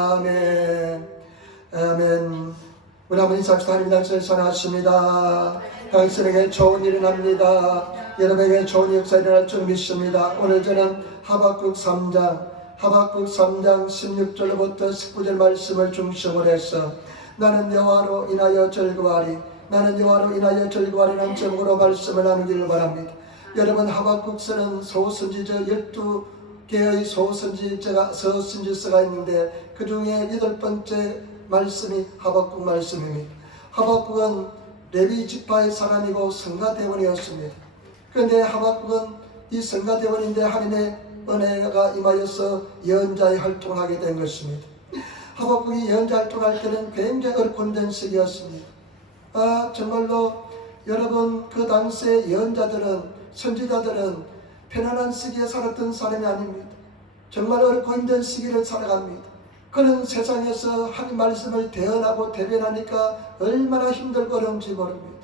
아멘. 아멘. 우리 아버지 삽시다. 하나님 당신을 선하십니다. 당신에게 좋은 일이 납니다. 여러분에게 좋은 역사 일어날 줄 믿습니다. 오늘 저는 하박국 3장 16절부터 19절 말씀을 중심으로 해서 나는 여호와로 인하여 즐거워하리, 나는 여호와로 인하여 즐거워하리라는 제목으로 말씀을 나누기를 바랍니다. 여러분, 하박국서는 소선지서 12개의 소선지서가 있는데 그 중에 8번째 말씀이 하박국 말씀입니다. 하박국은 레위 지파의 사람이고 성가대원이었습니다. 그런데 하박국은 이 성가대원인데 하나님의 은혜가 임하여서 예언자의 활동을 하게 된 것입니다. 하박국이 예언자 활동할 때는 굉장히 어렵고 시기였습니다. 정말로 여러분, 그 당시의 예언자들은, 선지자들은 편안한 시기에 살았던 사람이 아닙니다. 정말 어렵고 힘든 시기를 살아갑니다. 그런 세상에서 하나님 말씀을 대언하고 대변하니까 얼마나 힘들고 어려운지 모릅니다.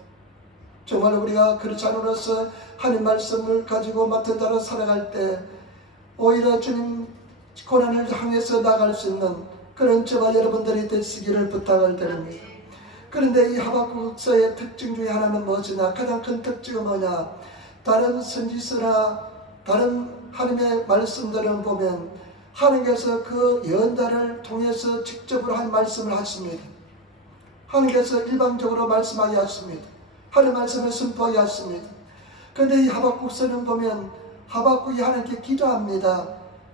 정말 우리가 그리스도인으로서 하나님 말씀을 가지고 맡은 자로 살아갈 때 오히려 주님 고난을 향해서 나갈 수 있는 그런 저와 여러분들이 되시기를 부탁을 드립니다. 그런데 이 하박국서의 특징 중에 하나는 무엇이냐? 가장 큰 특징은 뭐냐? 다른 선지서나 다른 하나님의 말씀들을 보면 하나님께서 그 예언자를 통해서 직접으로 한 말씀을 하십니다. 하나님께서 일방적으로 말씀하게 하십니다. 하나님 말씀을 선포하게 하십니다. 그런데 이 하박국서는 보면 하박국이 하나님께 기도합니다.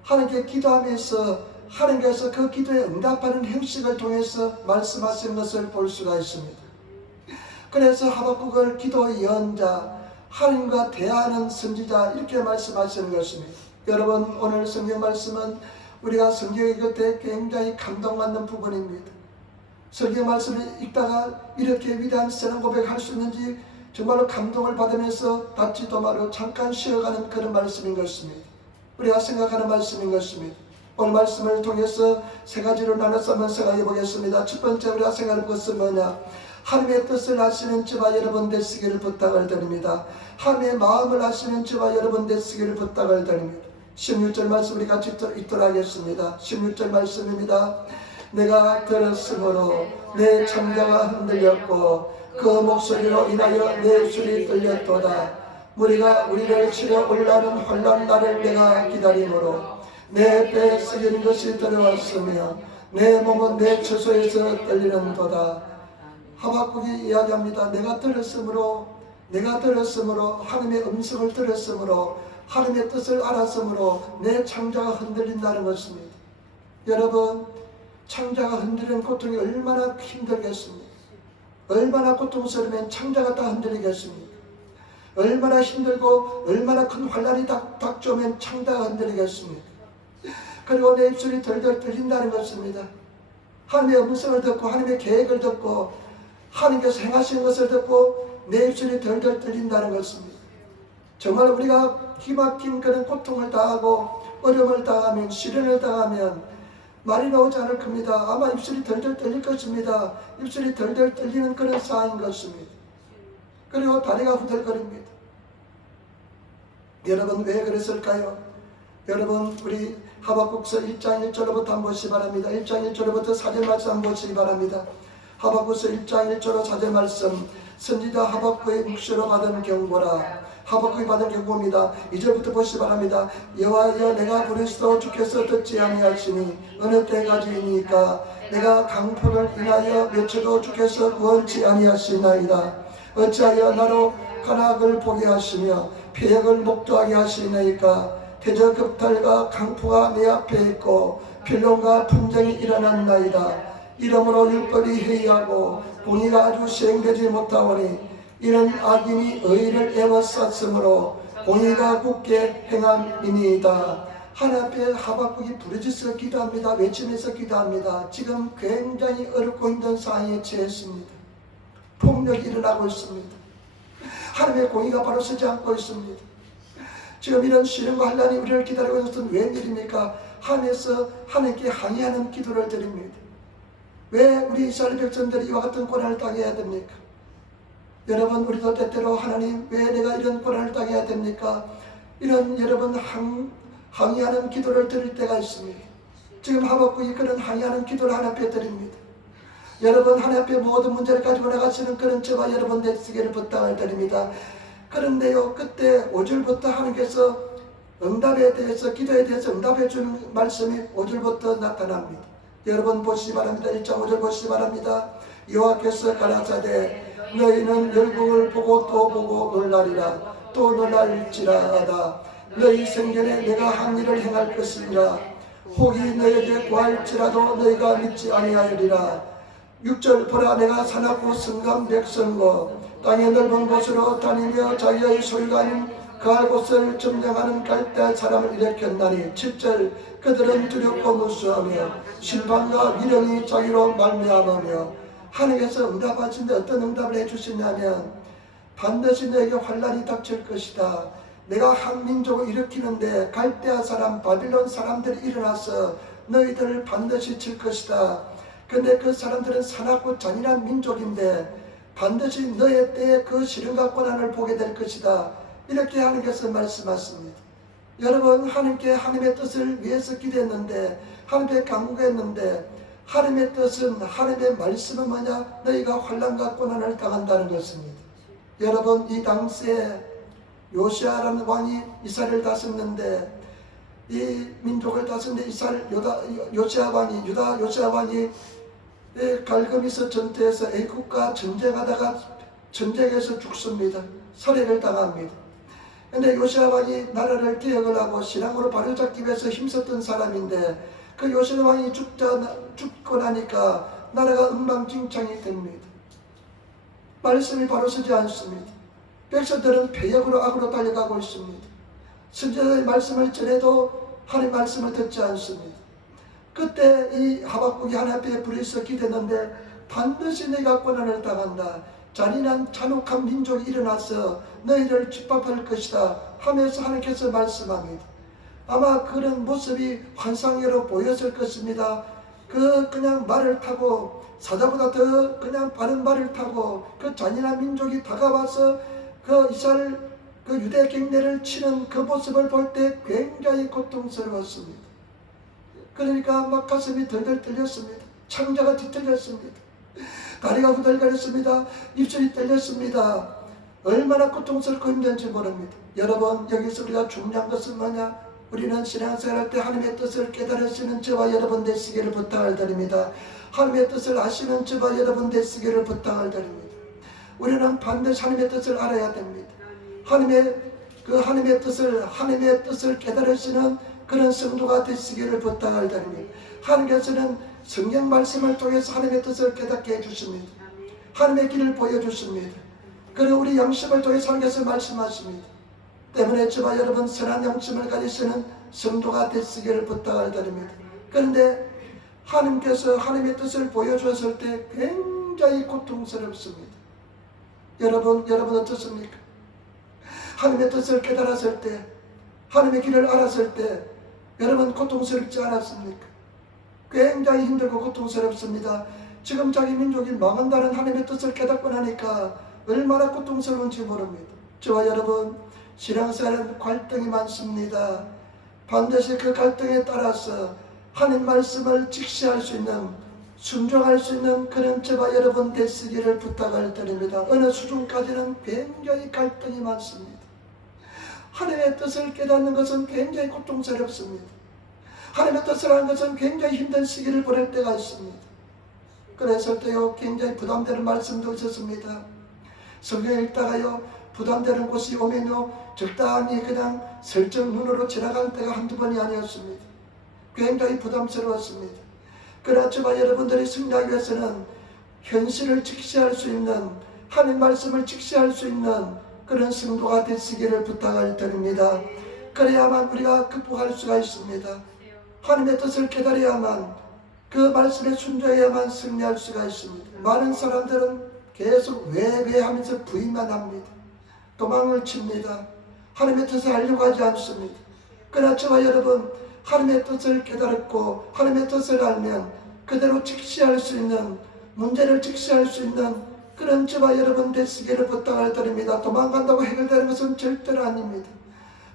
하나님께 기도하면서 하나님께서 그 기도에 응답하는 형식을 통해서 말씀하시는 것을 볼 수가 있습니다. 그래서 하박국을 기도 예언자, 하나님과 대화하는 선지자, 이렇게 말씀하시는 것입니다. 여러분, 오늘 성경 말씀은 우리가 성경 읽을 때 굉장히 감동받는 부분입니다. 성경 말씀을 읽다가 이렇게 위대한 신앙 고백할 수 있는지 정말로 감동을 받으면서 닫지도 말고 잠깐 쉬어가는 그런 말씀인 것입니다. 우리가 생각하는 말씀인 것입니다. 오늘 말씀을 통해서 세 가지로 나눠서 한번 생각해 보겠습니다. 첫 번째 우리가 생각할 것은 뭐냐? 하나님의 뜻을 아시는 저와 여러분 되시기를 부탁을 드립니다. 하나님의 마음을 아시는 저와 여러분 되시기를 부탁을 드립니다. 16절 말씀 우리 같이 읽도록 하겠습니다. 16절 말씀입니다. 내가 들었으므로 내 창자가 흔들렸고 그 목소리로 인하여 내 술이 들렸도다. 무리가 우리를 치려 올라오는 혼란 날을 내가 기다림으로 내 배에 쓰인 것이 들어왔으며 내 몸은 내 처소에서 떨리는도다. 하박국이 이야기합니다. 내가 들었으므로 하나님의 음성을 들었으므로 하나님의 뜻을 알았으므로 내 창자가 흔들린다는 것입니다. 여러분, 창자가 흔들리는 고통이 얼마나 힘들겠습니까? 얼마나 고통스러우면 창자가 다 흔들리겠습니까? 얼마나 힘들고 얼마나 큰 환란이 닥쳐오면 창자가 흔들리겠습니까? 그리고 내 입술이 덜덜 떨린다는 것입니다. 하나님의 음성을 듣고 하나님의 계획을 듣고 하나님께서 행하시는 것을 듣고 내 입술이 덜덜 떨린다는 것입니다. 정말 우리가 기막힌 그런 고통을 당하고 어려움을 당하면, 시련을 당하면 말이 나오지 않을 겁니다. 아마 입술이 덜덜 떨릴 것입니다. 입술이 덜덜 떨리는 그런 상황인 것입니다. 그리고 다리가 후들거립니다. 여러분, 왜 그랬을까요? 여러분, 우리 하박국서 1장 1절로부터 한번 보시기 바랍니다. 1장 1절로부터 4절 말씀 한번 보시기 바랍니다. 하박국서 1장 1절로 4절 말씀, 선지자 하박국의 묵시로 받은 경고라. 하박국이 받은 경고입니다. 2절부터 보시기 바랍니다. 여호와여, 내가 부르시도 주께서 듣지 아니하시니 어느 때까지이니까 내가 강포를 인하여 외쳐도 주께서 구원치 아니하시나이다. 어찌하여 나로 간악을 보게 하시며 패역을 목도하게 하시나이까. 대저급탈과 강포가 내 앞에 있고 변론과 분쟁이 일어났나이다. 이러므로 율법이 해이하고 공의가 아주 시행되지 못하오니 이는 악인이 의를 애워쌌으므로 공의가 굳게 행함이니이다. 하나님 앞에 하박국이 부르짖어 기도합니다. 외치면서 기도합니다. 지금 굉장히 어렵고 힘든 상황에 처했습니다. 폭력이 일어나고 있습니다. 하나님의 공의가 바로 서지 않고 있습니다. 지금 이런 시련과 환란이 우리를 기다리고 있는 것은 웬일입니까? 하나님께서 하나님께 항의하는 기도를 드립니다. 왜 우리 이스라엘 백성들이 이와 같은 고난을 당해야 됩니까? 여러분, 우리도 때때로 하나님, 왜 내가 이런 고난을 당해야 됩니까? 이런 여러분 항의하는 기도를 드릴 때가 있습니다. 지금 하박국이 그런 항의하는 기도를 하나님 앞에 드립니다. 여러분 하나님 앞에 모든 문제를 가지고 나가시는 그런 저와 여러분 되시기를 부탁을 드립니다. 그런데요, 그때 5절부터 하나님께서 응답에 대해서, 기도에 대해서 응답해 주는 말씀이 5절부터 나타납니다. 여러분 보시기 바랍니다. 1장 5절 보시기 바랍니다. 여호와께서 가라사대 너희는 열국을 보고 또 보고 놀라리라. 또 놀랄지라하다. 너희 생전에 내가 한 일을 행할 것이니라. 혹이 너희에게 구할지라도 너희가 믿지 아니하리라. 6절 보라 내가 사납고 성강 백성고 땅의 넓은 곳으로 다니며 자기의 소유가 아닌 그할 곳을 점령하는 갈대아 사람을 일으켰나니. 7절 그들은 두렵고 무수하며 실망과 미련이 자기로 말미암으며. 하나님께서 응답하신데 어떤 응답을 해주시냐면 반드시 너에게 환난이 닥칠 것이다. 내가 한 민족을 일으키는데 갈대아 사람 바빌론 사람들이 일어나서 너희들을 반드시 칠 것이다. 근데 그 사람들은 사납고 잔인한 민족인데 반드시 너의 때에 그 시련과 고난을 보게 될 것이다. 이렇게 하나님께서 말씀하십니다. 여러분 하나님께 하나님의 뜻을 위해서 기도했는데 하나님께 간구했는데 하나님의 뜻은, 하나님의 말씀은 뭐냐? 너희가 환난과 고난을 당한다는 것입니다. 여러분 이 당시에 요시아라는 왕이 이스라엘을 다스렸는데 이 민족을 다스렸는데 요시아 왕이 갈그미스 전투에서 애국과 전쟁하다가 전쟁에서 죽습니다. 살해를 당합니다. 근데 요시아 왕이 나라를 개혁을 하고 신앙으로 바로잡기 위해서 힘썼던 사람인데 그 요시아 왕이 죽고 나니까 나라가 엉망진창이 됩니다. 말씀이 바로 서지 않습니다. 백성들은 폐역으로 악으로 달려가고 있습니다. 선지자의 말씀을 전해도 하나님 말씀을 듣지 않습니다. 그때 이 하박국이 하나님 앞에 부르짖어 기도했는데 반드시 내가 고난을 당한다. 잔인한 잔혹한 민족이 일어나서 너희를 짓밟을 것이다 하면서 하나님께서 말씀합니다. 아마 그런 모습이 환상으로 보였을 것입니다. 그냥 말을 타고 사자보다 더 그냥 빠른 말을 타고 그 잔인한 민족이 다가와서 그 이스라엘 그 유대 경내를 치는 그 모습을 볼 때 굉장히 고통스러웠습니다. 그러니까 막 가슴이 덜덜 떨렸습니다. 창자가 뒤틀렸습니다. 다리가 후들거렸습니다. 입술이 떨렸습니다. 얼마나 고통스럽고 힘든지 모릅니다. 여러분 여기서 우리가 중요한 것은 뭐냐? 우리는 신앙생활할 때 하나님의 뜻을 깨달으시는 저와 여러분 되시기를 부탁을 드립니다. 하나님의 뜻을 아시는 저와 여러분 되시기를 부탁을 드립니다. 우리는 반드시 하나님의 뜻을 알아야 됩니다. 하나님의 뜻을 깨달으시는 그런 성도가 되시기를 부탁을 드립니다. 하나님께서는 성경 말씀을 통해서 하나님의 뜻을 깨닫게 해주십니다. 하나님의 길을 보여주십니다. 그리고 우리 양심을 통해서 하나님께서 말씀하십니다. 때문에 저와 여러분 선한 양심을 가지시는 성도가 되시기를 부탁을 드립니다. 그런데 하나님께서 하나님의 뜻을 보여주었을 때 굉장히 고통스럽습니다. 여러분 어떻습니까? 하나님의 뜻을 깨달았을 때, 하나님의 길을 알았을 때 여러분 고통스럽지 않았습니까? 굉장히 힘들고 고통스럽습니다. 지금 자기 민족이 망한다는 하나님의 뜻을 깨닫고 나니까 얼마나 고통스러운지 모릅니다. 저와 여러분 신앙생활은 갈등이 많습니다. 반드시 그 갈등에 따라서 하나님 말씀을 직시할 수 있는, 순종할 수 있는 그런 저와 여러분 되시기를 부탁을 드립니다. 어느 수준까지는 굉장히 갈등이 많습니다. 하나님의 뜻을 깨닫는 것은 굉장히 고통스럽습니다. 하나님의 뜻을 하는 것은 굉장히 힘든 시기를 보낼 때가 있습니다. 그랬을 때요 굉장히 부담되는 말씀도 있었습니다. 성경 읽다가요 부담되는 곳이 오면요 적당히 그냥 슬쩍 눈으로 지나갈 때가 한두 번이 아니었습니다. 굉장히 부담스러웠습니다. 그러나 저와 여러분들이 승리하기 위해서는 현실을 직시할 수 있는, 하나님 말씀을 직시할 수 있는 그런 성도가 되시기를 부탁을 드립니다. 그래야만 우리가 극복할 수가 있습니다. 하나님의 뜻을 깨달아야만, 그 말씀에 순종해야만 승리할 수가 있습니다. 많은 사람들은 계속 왜 하면서 부인만 합니다. 도망을 칩니다. 하나님의 뜻을 알려고 하지 않습니다. 그러나 저와 여러분 하나님의 뜻을 깨달았고 하나님의 뜻을 알면 그대로 직시할 수 있는, 문제를 직시할 수 있는 그런 저와 여러분 되시기를 부탁을 드립니다. 도망간다고 해결되는 것은 절대로 아닙니다.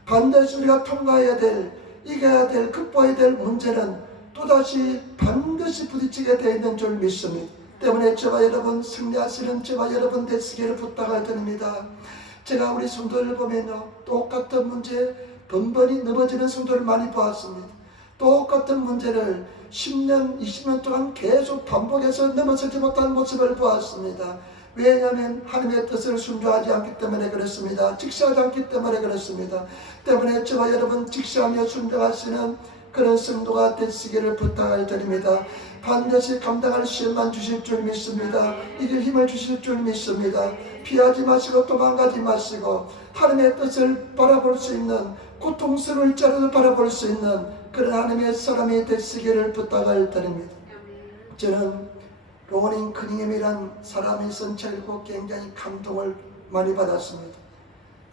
반드시 우리가 통과해야 될, 이겨야 될, 극복해야 될 문제는 또다시 반드시 부딪히게 되어 있는 줄 믿습니다. 때문에 저와 여러분 승리하시는 저와 여러분 되시기를 부탁을 드립니다. 제가 우리 성도를 보면요, 똑같은 문제 번번이 넘어지는 성도를 많이 보았습니다. 똑같은 문제를 10년, 20년 동안 계속 반복해서 넘어서지 못한 모습을 보았습니다. 왜냐하면 하나님의 뜻을 순종하지 않기 때문에 그렇습니다. 직시하지 않기 때문에 그렇습니다. 때문에 저와 여러분 직시하며 순종하시는 그런 성도가 되시기를 부탁을 드립니다. 반드시 감당할 시험만 주실 줄 믿습니다. 이길 힘을 주실 줄 믿습니다. 피하지 마시고 도망가지 마시고 하나님의 뜻을 바라볼 수 있는, 고통스러울 자라도 바라볼 수 있는 그런 하나님의 사람이 되시기를 부탁을 드립니다. 저는 로닝 커닝햄이란 사람이 쓴 책을 굉장히 감동을 많이 받았습니다.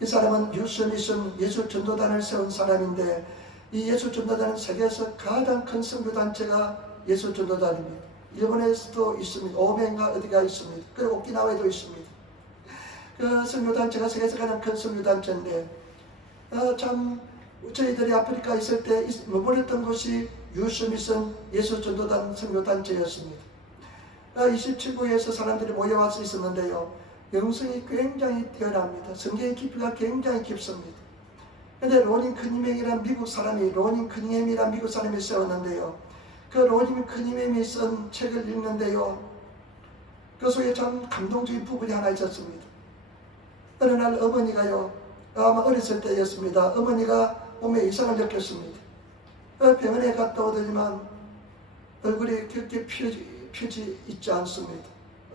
이 사람은 유스미션 예수전도단을 세운 사람인데, 이 예수전도단은 세계에서 가장 큰 선교단체가 예수전도단입니다. 일본에서도 있습니다. 오메인가 어디가 있습니다. 그리고 오키나와에도 있습니다. 그 선교단체가 세계에서 가장 큰 선교단체인데, 참 저희들이 아프리카 있을 때 머물렀던 곳이 유스미션 예수전도단 선교단체였습니다. 27구에서 사람들이 모여와서 있었는데요, 영성이 굉장히 뛰어납니다. 성경의 깊이가 굉장히 깊습니다. 근데 로닝 커닝햄이란 미국 사람이 세웠는데요, 그 로닝 커닝햄이 쓴 책을 읽는데요, 그 속에 참 감동적인 부분이 하나 있었습니다. 어느 날 어머니가요, 아마 어렸을 때였습니다. 어머니가 몸에 이상을 느꼈습니다. 병원에 갔다 오더니만 얼굴이 그렇게 펴지 있지 않습니다.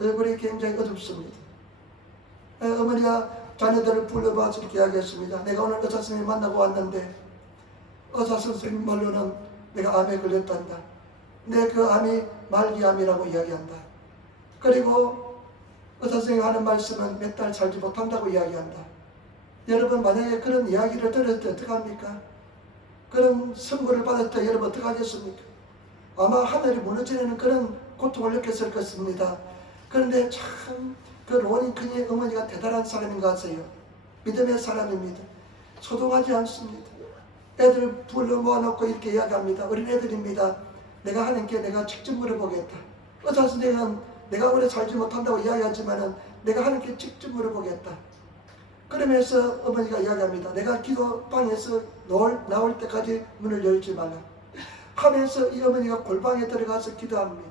얼굴이 굉장히 어둡습니다. 어머니가 자녀들을 불러봐서 이렇게 이야기했습니다. 내가 오늘 의사 선생님 만나고 왔는데 의사 선생님 말로는 내가 암에 걸렸단다. 내 그 암이 말기암이라고 이야기한다. 그리고 의사 선생님 하는 말씀은 몇 달 살지 못한다고 이야기한다. 여러분 만약에 그런 이야기를 들을 때 어떡합니까? 그런 선고를 받을 때 여러분 어떡하겠습니까? 아마 하늘이 무너지는 그런 고통을 느꼈을 것입니다. 그런데 참 그 로닝 커닝의 어머니가 대단한 사람인 것 같아요. 믿음의 사람입니다. 소동하지 않습니다. 애들 불러 모아놓고 이렇게 이야기합니다. 어린 애들입니다. 내가 하나님께 내가 직접 물어보겠다. 의사 선생님은 내가 오래 살지 못한다고 이야기하지만은 내가 하나님께 직접 물어보겠다. 그러면서 어머니가 이야기합니다. 내가 기도방에서 나올 때까지 문을 열지 말라 하면서 이 어머니가 골방에 들어가서 기도합니다.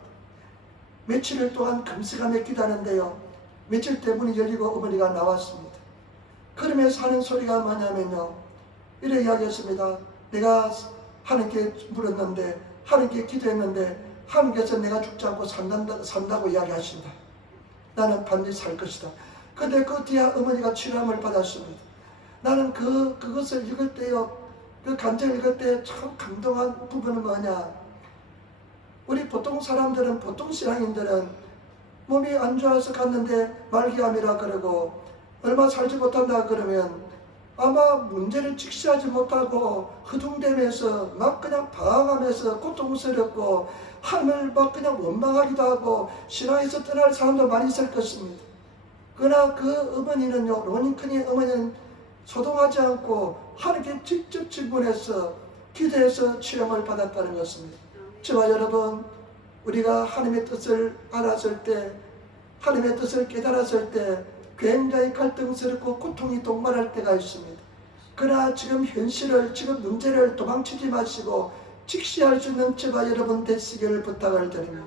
며칠을 동안 금식하며 기도하는데요, 며칠 때 문이 열리고 어머니가 나왔습니다. 그러면서 하는 소리가 뭐냐면요, 이래 이야기했습니다. 내가 하나님께 물었는데, 하나님께 기도했는데 하나님께서 내가 죽지 않고 산다고 이야기하신다. 나는 반드시 살 것이다. 근데 그 뒤에 어머니가 치료함을 받았습니다. 나는 그것을 읽을 때요, 그 간증을 읽을 때 참 감동한 부분은 뭐냐, 우리 보통 사람들은, 보통 신앙인들은 몸이 안 좋아서 갔는데 말기암이라 그러고 얼마 살지 못한다 그러면 아마 문제를 직시하지 못하고 허둥대면서 막 그냥 방황하면서 고통스럽고 하늘을 막 그냥 원망하기도 하고 신앙에서 떠날 사람도 많이 있을 것입니다. 그러나 그 어머니는요, 로닝 커닝의 어머니는 소동하지 않고 하나님께 직접 질문해서 기도해서 치료를 받았다는 것입니다. 저와 여러분, 우리가 하나님의 뜻을 알았을 때, 하나님의 뜻을 깨달았을 때 굉장히 갈등스럽고 고통이 동반할 때가 있습니다. 그러나 지금 현실을, 지금 문제를 도망치지 마시고 직시할 수 있는 저와 여러분 되시기를 부탁을 드립니다.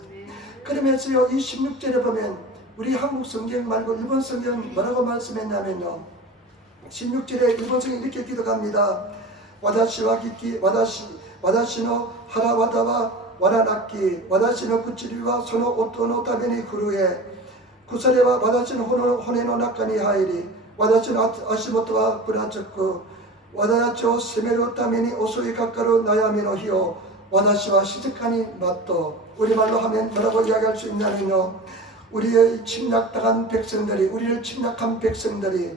그러면서요, 이 16절에 보면 우리 한국 성경 말고 일본 성경 뭐라고 말씀했냐면요, 16절에 일본 성경 이렇게 기도합니다. 와다시와 기키 와다시노 하라와다와 와라나키 와다시노 구치리와 소노 오토노 타메니 구루에 구사레와 와다시노 호네노 나카니 하이리 와다시노 아시모토와 부라츠쿠 와다야치오 세메로 타메니 오소이 가까루 나야미노 히오 와다시와 시즈카니 맞도. 우리말로 하면 뭐라고 이야기할 수 있냐면요, 우리의 침략당한 백성들이, 우리를 침략한 백성들이,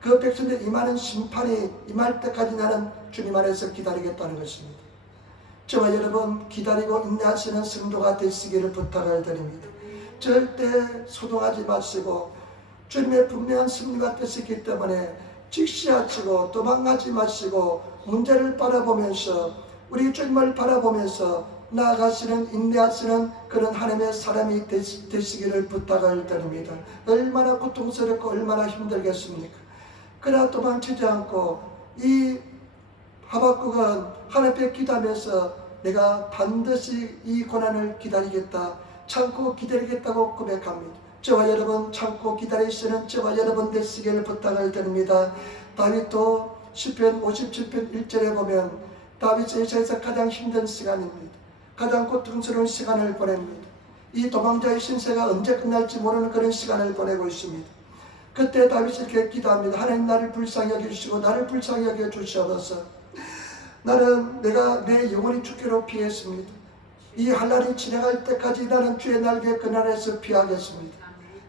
그 백성들이 임하는 심판이 임할 때까지 나는 주님 안에서 기다리겠다는 것입니다. 저와 여러분 기다리고 인내하시는 성도가 되시기를 부탁을 드립니다. 절대 소동하지 마시고 주님의 분명한 승리가 되시기 때문에 직시하시고 도망가지 마시고 문제를 바라보면서, 우리 주님을 바라보면서 나아가시는 인내하시는 그런 하나님의 사람이 되시기를 부탁을 드립니다. 얼마나 고통스럽고 얼마나 힘들겠습니까? 그러나 도망치지 않고 이 하박국은 하나님께 기도하면서 내가 반드시 이 고난을 기다리겠다, 참고 기다리겠다고 고백합니다. 저와 여러분 참고 기다리시는 저와 여러분 되시기를 부탁을 드립니다. 다윗도 시편 57편 1절에 보면 다윗이 세상에서 가장 힘든 시간입니다. 가장 고통스러운 시간을 보냅니다. 이 도망자의 신세가 언제 끝날지 모르는 그런 시간을 보내고 있습니다. 그때 다윗이 이렇게 기도합니다. 하나님 나를 불쌍히 여기시고 나를 불쌍히 여겨 주시옵소서. 나는 내가 내 영혼이 죽기로 피했습니다. 이 한란이 지나갈 때까지 나는 주의 날개 그날에서 피하겠습니다.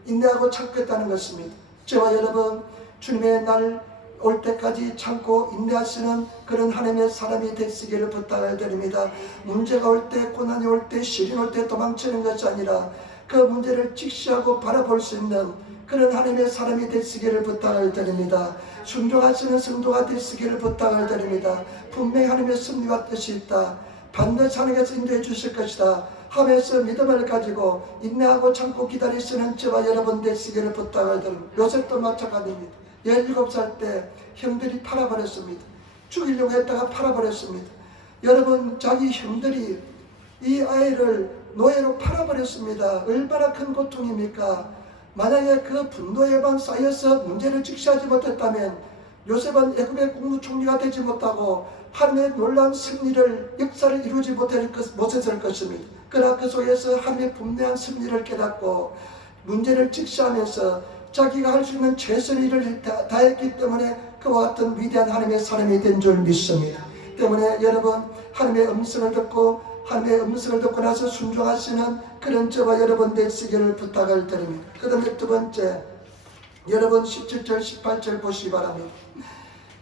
인내하고 참겠다는 것입니다. 저와 여러분 주님의 날 올 때까지 참고 인내하시는 그런 하나님의 사람이 되시기를 부탁을 드립니다. 문제가 올 때, 고난이 올 때, 시련이 올 때 도망치는 것이 아니라 그 문제를 직시하고 바라볼 수 있는 그런 하나님의 사람이 되시기를 부탁을 드립니다. 순종하시는 성도가 되시기를 부탁을 드립니다. 분명히 하나님의 섭리와 뜻이 있다, 반드시 하나님께서 인도해 주실 것이다 하면서 믿음을 가지고 인내하고 참고 기다리시는 저와 여러분 되시기를 부탁을 드립니다. 요셉도 마찬가지입니다. 17살 때 형들이 팔아버렸습니다. 죽이려고 했다가 팔아버렸습니다. 여러분 자기 형들이 이 아이를 노예로 팔아버렸습니다. 얼마나 큰 고통입니까? 만약에 그 분노에 반 쌓여서 문제를 직시하지 못했다면 요셉은 애굽의 국무총리가 되지 못하고 하나님의 놀라운 승리를, 역사를 이루지 못했을 것입니다. 그러나 그 속에서 하나님의 분명한 승리를 깨닫고 문제를 직시하면서 자기가 할 수 있는 최선의 일을 다했기 때문에 그와 같은 위대한 하나님의 사람이 된 줄 믿습니다. 때문에 여러분 하나님의 음성을 듣고 나서 순종하시는 그런 저와 여러분 되시기를 부탁을 드립니다. 그 다음에 두 번째, 여러분 17절 18절 보시기 바랍니다.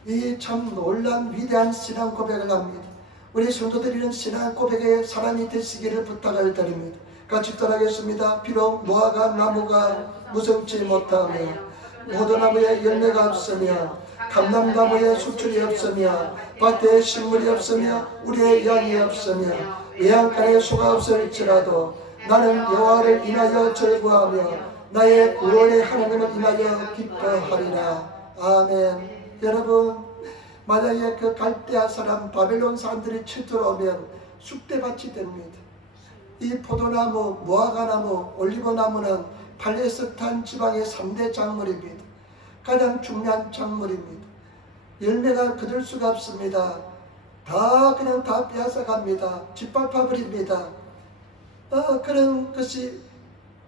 이 참 놀라운 위대한 신앙 고백을 합니다. 우리 성도들이 이런 신앙 고백의 사람이 되시기를 부탁을 드립니다. 같이 따라하겠습니다. 비록 무화과 나무가 무성치 못하며 모도나무에 열매가 없으며 감람나무에 수출이 없으며 밭에 식물이 없으며 우리의 양이 없으며 외양간에 소가 없을지라도 나는 여호와를 인하여 절구하며 나의 구원의 하나님을 인하여 기뻐하리라. 아멘. 여러분 만약에 그 갈대아 사람 바벨론 사람들이 쳐들어오면 쑥대밭이 됩니다. 이 포도나무, 무화과나무, 올리브나무는 팔레스타인 지방의 3대 작물입니다. 가장 중요한 작물입니다. 열매가 거둘 수가 없습니다. 그냥 다 빼앗아갑니다. 짓밟아버립니다. 그런 것이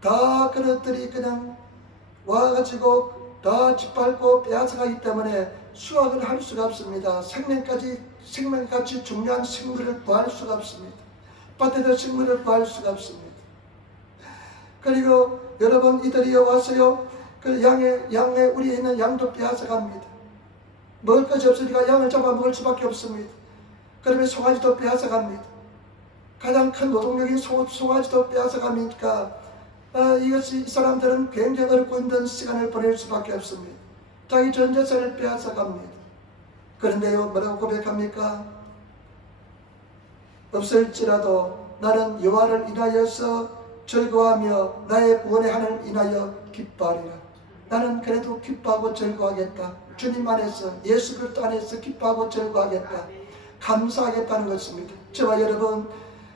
다 그것들이 그냥 와가지고 다 짓밟고 빼앗아가기 때문에 수확을 할 수가 없습니다. 생명같이 중요한 식물을 구할 수가 없습니다. 밭에서 식물을 구할 수가 없습니다. 그리고 여러분 이들이 와서요 그 양에 우리에 있는 양도 빼앗아갑니다. 먹을 것이 없으니까 양을 잡아 먹을 수밖에 없습니다. 그러면 송아지도 빼앗아갑니다. 가장 큰 노동력인 송아지도 빼앗아가니까 이것이 이 사람들은 굉장히 어렵고 힘든 시간을 보낼 수밖에 없습니다. 자기 전 재산을 빼앗아갑니다. 그런데요 뭐라고 고백합니까? 없을지라도 나는 여호와를 인하여서 즐거워하며 나의 구원의 하나님을 인하여 기뻐하리라. 나는 그래도 기뻐하고 즐거워하겠다. 주님 안에서, 예수 그리스도 안에서 기뻐하고 즐거워하겠다. 감사하겠다는 것입니다. 저와 여러분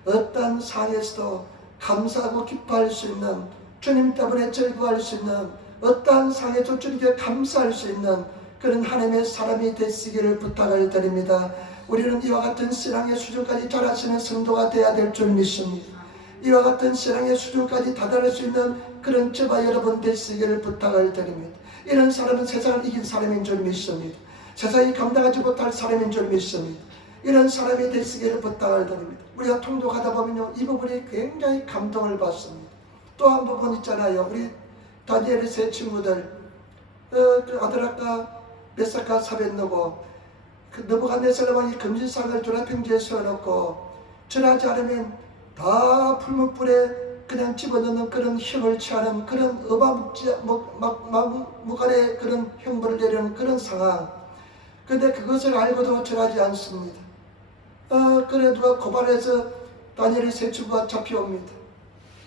어떤 상황에서도 감사하고 기뻐할 수 있는, 주님 때문에 즐거워할 수 있는, 어떠한 상황에도 주님께 감사할 수 있는 그런 하나님의 사람이 되시기를 부탁을 드립니다. 우리는 이와 같은 신앙의 수준까지 자라시는 성도가 되어야 될 줄 믿습니다. 이와 같은 신앙의 수준까지 다다를 수 있는 그런 저와 여러분 되시기를 부탁을 드립니다. 이런 사람은 세상을 이긴 사람인 줄 믿습니다. 세상이 감당하지 못할 사람인 줄 믿습니다. 이런 사람이 되시기를 부탁을 드립니다. 우리가 통독하다 보면요 이 부분이 굉장히 감동을 받습니다. 또 한 부분 있잖아요. 우리 다니엘의 세 친구들 그 아들 아까 메사카 사벳느고 그 느부갓네살 왕이 금지상을 두라평지에 세워놓고 절하지 않으면 다 풀무불에 그냥 집어넣는 그런 형을 취하는 그런 무간의 그런 형벌을 내리는 그런 상황. 근데 그것을 알고도 절하지 않습니다. 그래 누가 고발해서 다니엘의 세 친구가 잡혀옵니다.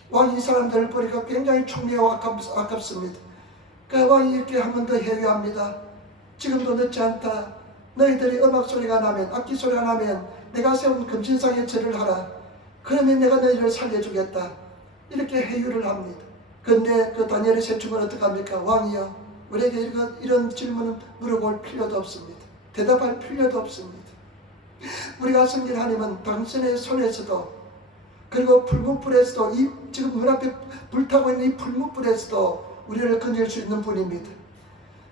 왕이 이 사람들을 보니까 굉장히 총명하고 아깝습니다. 그 왕이 이렇게 한 번 더 회유합니다. 지금도 늦지 않다. 너희들이 음악 소리가 나면, 악기 소리가 나면 내가 세운 금신상에 절을 하라. 그러면 내가 너희를 살려주겠다. 이렇게 회유를 합니다. 그런데 그 다니엘의 세 친구는 어떻게 합니까? 왕이여, 우리에게 이런 질문은 물어볼 필요도 없습니다. 대답할 필요도 없습니다. 우리가 섬긴 하나님은 당신의 손에서도, 그리고 풀무불에서도, 이 지금 눈앞에 불타고 있는 이 풀무불에서도 우리를 건질 수 있는 분입니다.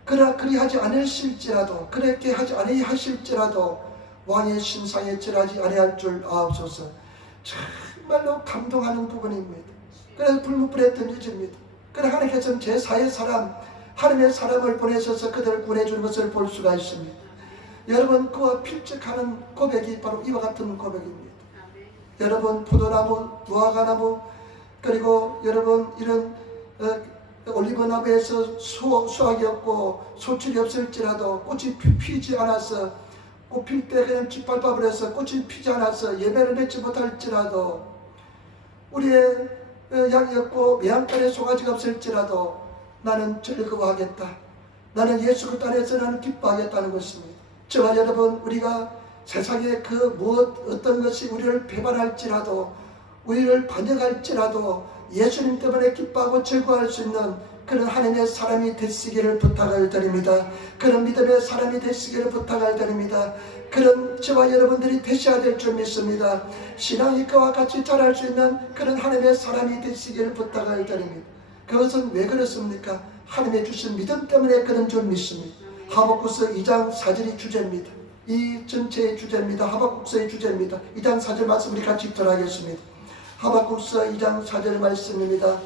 그러나 그리하지 않으실지라도, 그렇게 하지 아니하실지라도 왕의 신상에 절하지 아니할 줄 아옵소서. 정말로 감동하는 부분입니다. 그래서 불무불에 던져집니다. 그러나 하나님께서는 제4의 사람, 하나님의 사람을 보내셔서 그들을 구해주는 것을 볼 수가 있습니다. 여러분, 그와 필적하는 고백이 바로 이와 같은 고백입니다. 여러분, 포도나무, 무화과나무, 그리고 여러분 이런 올리브나무에서 수확이 없고 소출이 없을지라도, 꽃이 피지 않아서, 꽃 필 때 그냥 짓밟아버려서 꽃이 피지 않아서 예배를 맺지 못할지라도, 우리의 양이 없고 매한간에 송아지가 없을지라도 나는 즐거워하겠다. 나는 예수 그리스도 안에서 나는 기뻐하겠다는 것입니다. 저와 여러분, 우리가 세상에 그 어떤 것이 우리를 배반할지라도, 우리를 반역할지라도 예수님 때문에 기뻐하고 즐거워할 수 있는 그런 하나님의 사람이 되시기를 부탁을 드립니다. 그런 믿음의 사람이 되시기를 부탁을 드립니다. 그런 저와 여러분들이 되셔야 될 줄 믿습니다. 신앙이 그와 같이 자랄 수 있는 그런 하나님의 사람이 되시기를 부탁을 드립니다. 그것은 왜 그렇습니까? 하나님의 주신 믿음 때문에 그런 줄 믿습니다. 하박국서 2장 4절이 주제입니다. 이 전체의 주제입니다. 하박국서의 주제입니다. 2장 4절 말씀 우리 같이 읽도록 하겠습니다. 하박국서 2장 4절 말씀입니다.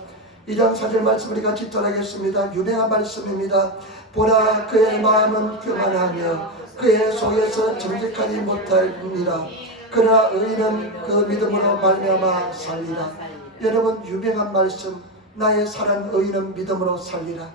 2장 4절 말씀 우리 같이 읽도록 하겠습니다. 유명한 말씀입니다. 보라, 그의 마음은 교만하며 그의 속에서 정직하지 못하니라. 그러나 의인은 그 믿음으로 말미암아 살리라. 여러분, 유명한 말씀, 나의 사랑 의인은 믿음으로 살리라.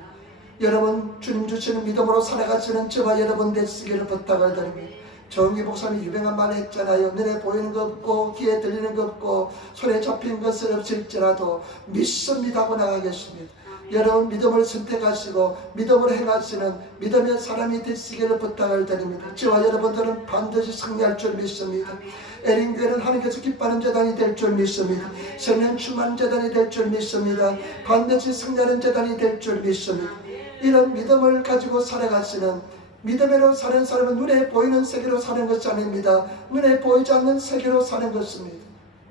여러분, 주님 주시는 믿음으로 살아가시는 저와 여러분 되시기를 부탁을 드립니다. 정기 목사님이 유명한 말 했잖아요. 눈에 보이는 것 없고 귀에 들리는 것 없고 손에 잡힌 것은 없을지라도 믿습니다 하고 나가겠습니다. 여러분, 믿음을 선택하시고 믿음으로 행하시는 믿음의 사람이 되시기를 부탁을 드립니다. 저와 여러분들은 반드시 승리할 줄 믿습니다. 에린교회는 하나님께서 기뻐하는 재단이 될 줄 믿습니다. 성령 충만한 재단이 될 줄 믿습니다. 반드시 승리하는 재단이 될 줄 믿습니다. 이런 믿음을 가지고 살아가시는, 믿음으로 사는 사람은 눈에 보이는 세계로 사는 것이 아닙니다. 눈에 보이지 않는 세계로 사는 것입니다.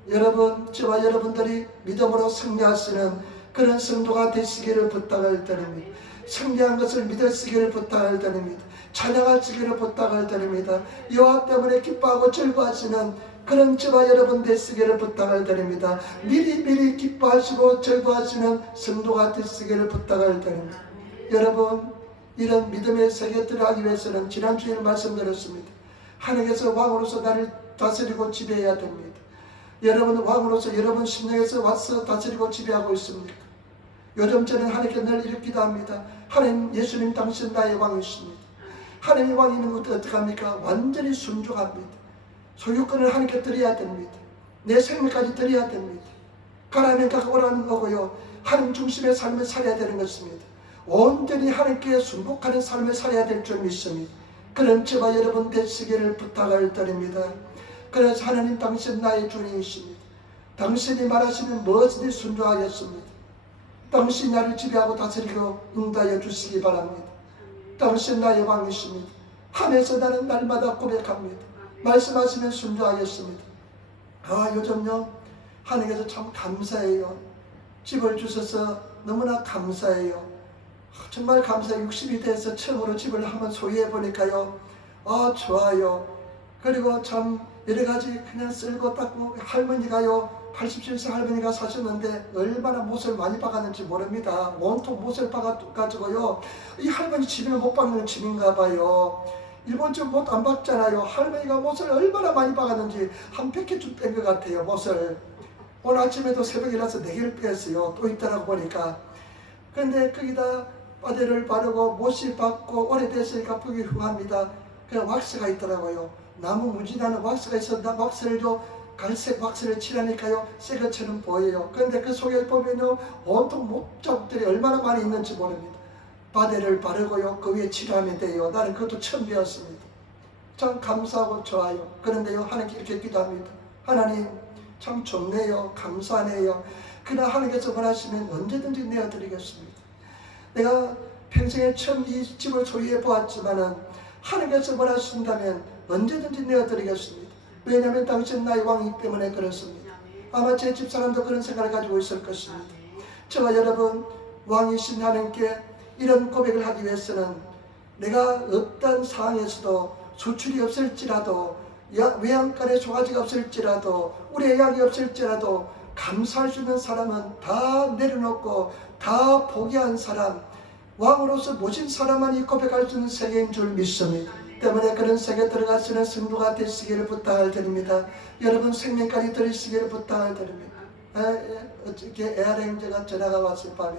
여러분, 저와 여러분들이 믿음으로 승리하시는 그런 성도가 되시기를 부탁을 드립니다. 승리한 것을 믿으시기를 부탁을 드립니다. 찬양하시기를 부탁을 드립니다. 여호와 때문에 기뻐하고 즐거워하시는 그런 저와 여러분 되시기를 부탁을 드립니다. 미리 기뻐하시고 즐거워하시는 성도가 되시기를 부탁을 드립니다. 여러분, 이런 믿음의 세계에 들어가기 위해서는 지난주에 말씀드렸습니다. 하나님께서 왕으로서 나를 다스리고 지배해야 됩니다. 여러분, 왕으로서 여러분 심령에서 와서 다스리고 지배하고 있습니까? 요즘 저는 하나님께 늘 이렇게 기도합니다. 하나님, 예수님 당신 나의 왕이십니다. 하나님이 왕이면 어떻게 합니까? 완전히 순종합니다. 소유권을 하나님께 드려야 됩니다. 내 생명까지 드려야 됩니다. 가라면 가고 오라면 오고요. 하나님 중심의 삶을 살아야 되는 것입니다. 온전히 하나님께 순복하는 삶을 살아야 될 줄 믿습니다. 그런 저와 여러분 되시기를 부탁을 드립니다. 그래서 하나님, 당신 나의 주님이십니다. 당신이 말하시면 무엇이든 순종하겠습니다. 당신 나를 지배하고 다스리고 인도하여 주시기 바랍니다. 당신 나의 왕이십니다. 하면서 나는 날마다 고백합니다. 말씀하시면 순종하겠습니다. 요즘요, 하나님께서 참 감사해요. 집을 주셔서 너무나 감사해요. 정말 감사해요. 60이 돼서 처음으로 집을 한번 소유해 보니까요, 좋아요. 그리고 참 여러가지 그냥 쓸고 닦고, 할머니가요, 87세 할머니가 사셨는데 얼마나 못을 많이 박았는지 모릅니다. 온통 못을 박아가지고요, 이 할머니 집을 못 박는 집인가 봐요. 일본 집 못 안 박잖아요. 할머니가 못을 얼마나 많이 박았는지 한 100개쯤 뺀 것 같아요, 못을. 오늘 아침에도 새벽에 일어나서 4개를 뺐어요. 또 있더라고 보니까. 그런데 거기다 바디를 바르고 못이 박고 오래됐으니까 보기 흉합니다. 그냥 왁스가 있더라고요. 나무 무지나는 왁스가 있었는데 왁스를 갈색 왁스를 칠하니까요 새 것처럼 보여요. 그런데 그 속에 보면요 온통 목자국들이 얼마나 많이 있는지 모릅니다. 바데를 바르고요 그 위에 칠하면 돼요. 나는 그것도 처음 배웠습니다. 참 감사하고 좋아요. 그런데요 하나님께 이렇게 기도합니다. 하나님 참 좋네요. 감사하네요. 그러나 하나님께서 원하시면 언제든지 내어드리겠습니다. 내가 평생에 처음 이 집을 소유해 보았지만은 하나님께서 원하신다면 언제든지 내어드리겠습니다. 왜냐하면 당신 나의 왕이기 때문에 그렇습니다. 아마 제 집사람도 그런 생각을 가지고 있을 것입니다. 저와 여러분 왕이신 하나님께 이런 고백을 하기 위해서는 내가 어떤 상황에서도 수출이 없을지라도 외양간에 송아지가 없을지라도 우리의 약이 없을지라도 감사할 수 있는 사람은 다 내려놓고 다 포기한 사람, 왕으로서 모신 사람만이 고백할 수 있는 세계인 줄 믿습니다. 때문에 그런 세계에 들어갈 수 있는 성도가 되시기를 부탁을 드립니다. 여러분 생명까지 들으시기를 부탁을 드립니다. 어저께 애아랭제가 전화가 왔어요. 밤에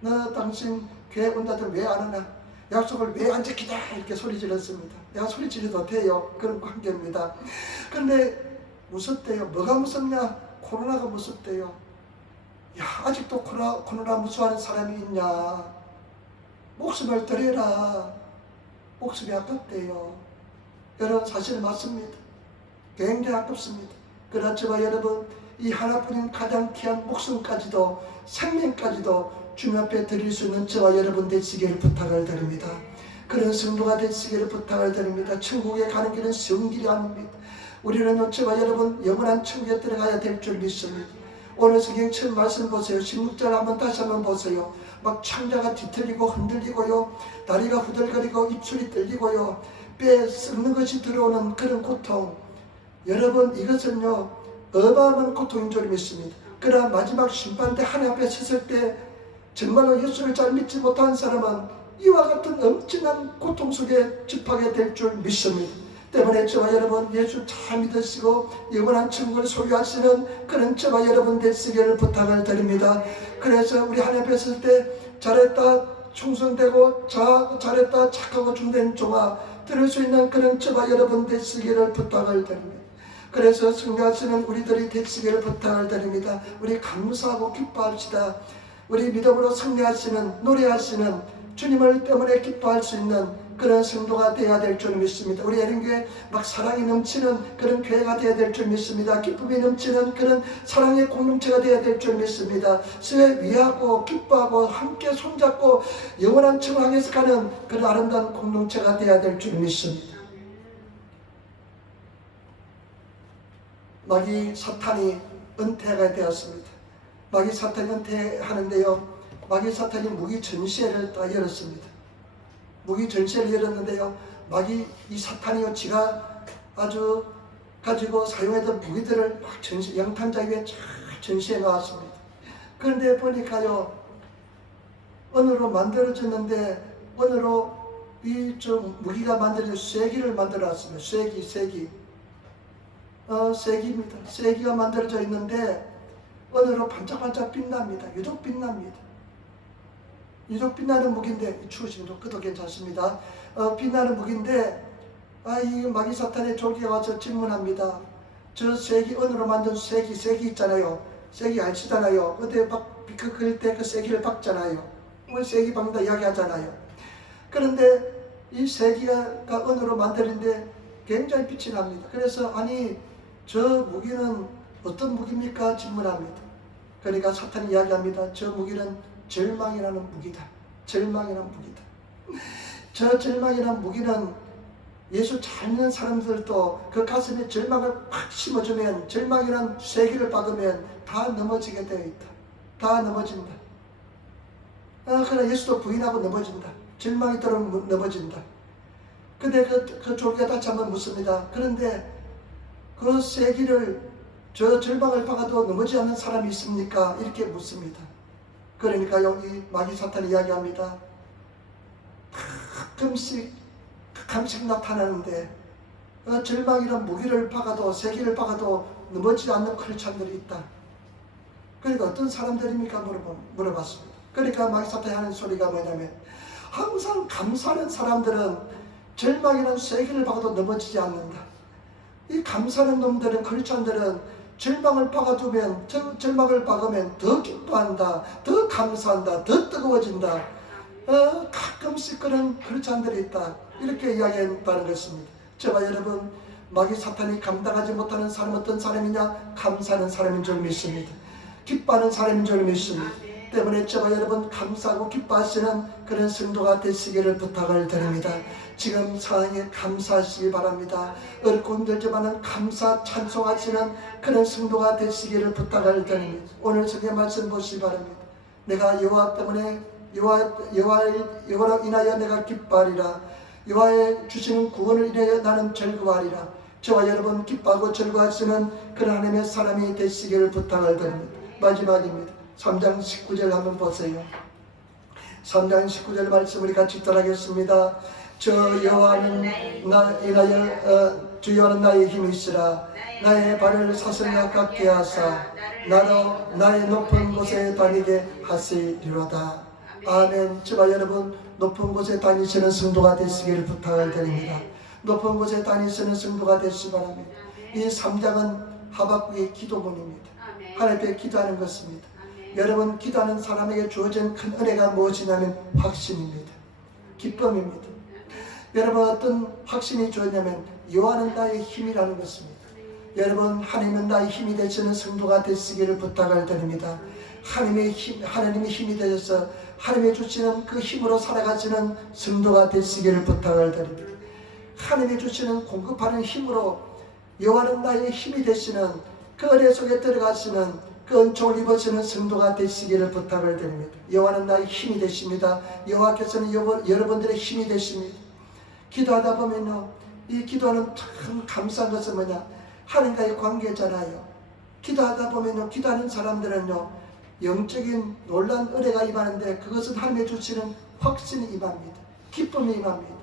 너 당신 교회 온다던 왜 안 오나? 약속을 왜 안 지키냐? 이렇게 소리 질렀습니다. 내가 소리 지르도 돼요. 그런 관계입니다. 그런데 무섭대요. 뭐가 무섭냐? 코로나가 무섭대요. 야, 아직도 코로나 무서워하는 사람이 있냐? 목숨을 드려라. 목숨이 아깝대요. 여러분 사실 맞습니다. 굉장히 아깝습니다. 그렇지만 여러분 이 하나뿐인 가장 귀한 목숨까지도 생명까지도 주님 앞에 드릴 수 있는 저와 여러분 되시기를 부탁을 드립니다. 그런 성도가 되시기를 부탁을 드립니다. 천국에 가는 길은 쉬운 길이 아닙니다. 우리는 저와 여러분 영원한 천국에 들어가야 될 줄 믿습니다. 오늘 성경 처음 말씀 보세요. 16절 한번 다시 한번 보세요. 막 창자가 뒤틀리고 흔들리고요. 다리가 후들거리고 입술이 떨리고요. 뼈에 썩는 것이 들어오는 그런 고통. 여러분 이것은요 어마어마한 고통인 줄 믿습니다. 그러나 마지막 심판대 하나님 앞에 섰을 때 정말로 예수를 잘 믿지 못한 사람은 이와 같은 엄청난 고통 속에 접하게 될 줄 믿습니다. 때문에 저와 여러분 예수 잘 믿으시고 영원한 천국을 소유하시는 그런 저와 여러분 되시기를 부탁을 드립니다. 그래서 우리 하나님 앞에 설 때 잘했다 충성되고 잘했다 착하고 준된 종아 들을 수 있는 그런 저와 여러분 되시기를 부탁을 드립니다. 그래서 승리하시는 우리들이 되시기를 부탁을 드립니다. 우리 감사하고 기뻐합시다. 우리 믿음으로 승리하시는 노래하시는 주님을 때문에 기뻐할 수 있는 그런 성도가 되어야 될 줄 믿습니다. 우리 예림교회 막 사랑이 넘치는 그런 교회가 되어야 될 줄 믿습니다. 기쁨이 넘치는 그런 사랑의 공동체가 되어야 될 줄 믿습니다. 서로 위하고 기뻐하고 함께 손잡고 영원한 천국 향해서 가는 그런 아름다운 공동체가 되어야 될 줄 믿습니다. 마귀 사탄이 은퇴가 되었습니다. 마귀 사탄이 은퇴하는데요. 마귀 사탄이 무기 전시회를 다 열었습니다. 무기 전시회를 열었는데요. 마귀 이 사탄이요 지가 아주 가지고 사용했던 무기들을 막 양탄자 위에 쫙 전시해 놓았습니다. 그런데 보니까요 은으로 만들어졌는데 은으로 이 무기가 만들어진 쇠기를 만들어 놨습니다. 쇠기 쇠기입니다. 쇠기가 만들어져 있는데 은으로 반짝반짝 빛납니다. 유독 빛납니다. 유독 빛나는 무기인데 추우시면 그도 괜찮습니다. 빛나는 무기인데 이 마귀 사탄의 졸기가 와서 질문합니다. 저 쇠기 은으로 만든 쇠기 있잖아요. 쇠기 아시잖아요. 그때 막 그릴 때 그 쇠기를 박잖아요. 쇠기 박는다 이야기하잖아요. 그런데 이 쇠기가 은으로 만들인데 굉장히 빛이 납니다. 그래서 아니 저 무기는 어떤 무기입니까? 질문합니다. 그러니까 사탄이 이야기합니다. 저 무기는 절망이라는 무기다. 절망이라는 무기다. 저 절망이라는 무기는 예수 잘 믿는 사람들도 그 가슴에 절망을 팍 심어주면 절망이라는 쇠기를 박으면 다 넘어지게 되어 있다. 다 넘어진다. 그러나 예수도 부인하고 넘어진다. 절망이 들어오면 넘어진다. 근데 그 졸기가 다시 한번 묻습니다. 그런데 그 쇠기를 저 절망을 박아도 넘어지지 않는 사람이 있습니까? 이렇게 묻습니다. 그러니까 여기 마귀 사탄이 이야기합니다. 가끔씩 나타나는데 절망이란 무기를 박아도 쇠기를 박아도 넘어지지 않는 크리스찬들이 있다. 그러니까 어떤 사람들입니까? 물어봤습니다. 그러니까 마귀 사탄이 하는 소리가 뭐냐면 항상 감사하는 사람들은 절망이란 쇠기를 박아도 넘어지지 않는다. 이 감사하는 놈들은, 크리스찬들은 절망을 박으면 더 기뻐한다, 더 감사한다, 더 뜨거워진다. 가끔씩 그런 크리스찬들이 있다, 이렇게 이야기한다는 것입니다. 저와 여러분, 마귀 사탄이 감당하지 못하는 사람 어떤 사람이냐? 감사하는 사람인 줄 믿습니다. 기뻐하는 사람인 줄 믿습니다. 때문에 저와 여러분, 감사하고 기뻐하시는 그런 성도가 되시기를 부탁을 드립니다. 지금 상황에 감사하시기 바랍니다. 어렵고 힘들지만은 감사 찬송하시는 그런 성도가 되시기를 부탁을 드립니다. 오늘 성경 말씀 보시기 바랍니다. 내가 여호와 때문에 여호와로 인하여 내가 기뻐하리라. 여호와의 주시는 구원을 인하여 나는 즐거워하리라. 저와 여러분 기뻐하고 즐거워하시는 그런 하나님의 사람이 되시기를 부탁을 드립니다. 마지막입니다. 3장 19절 한번 보세요. 3장 19절 말씀 우리 같이 따라하겠습니다. 주 여호와는 나의 힘이시라. 나의 발을 사슬 가깝게 하사 나로 나의 높은 곳에 다니게 하시리로다. 아멘. 저와 여러분, 높은 곳에 다니시는 성도가 되시기를 부탁을 드립니다. 높은 곳에 다니시는 성도가 되시기 바랍니다. 이 3장은 하박국의 기도문입니다. 하나님께 기도하는 것입니다. 여러분, 기도하는 사람에게 주어진 큰 은혜가 무엇이냐면 확신입니다. 기쁨입니다. 여러분, 어떤 확신이 주었냐면 여호와는 나의 힘이라는 것입니다. 여러분, 하나님은 나의 힘이 되시는 성도가 되시기를 부탁을 드립니다. 하나님의 힘이 되셔서 하나님이 주시는 그 힘으로 살아가시는 성도가 되시기를 부탁을 드립니다. 하나님이 주시는 공급하는 힘으로 여호와는 나의 힘이 되시는 그 은혜 속에 들어가시는 그 은총을 입으시는 성도가 되시기를 부탁을 드립니다. 여호와는 나의 힘이 되십니다. 여호와께서는 여러분들의 힘이 되십니다. 기도하다 보면요, 이 기도는 참 감사한 것은 뭐냐? 하나님과의 관계잖아요. 기도하다 보면요, 기도하는 사람들은요, 영적인 놀라운 은혜가 임하는데 그것은 하나님의 주시는 확신이 임합니다. 기쁨이 임합니다.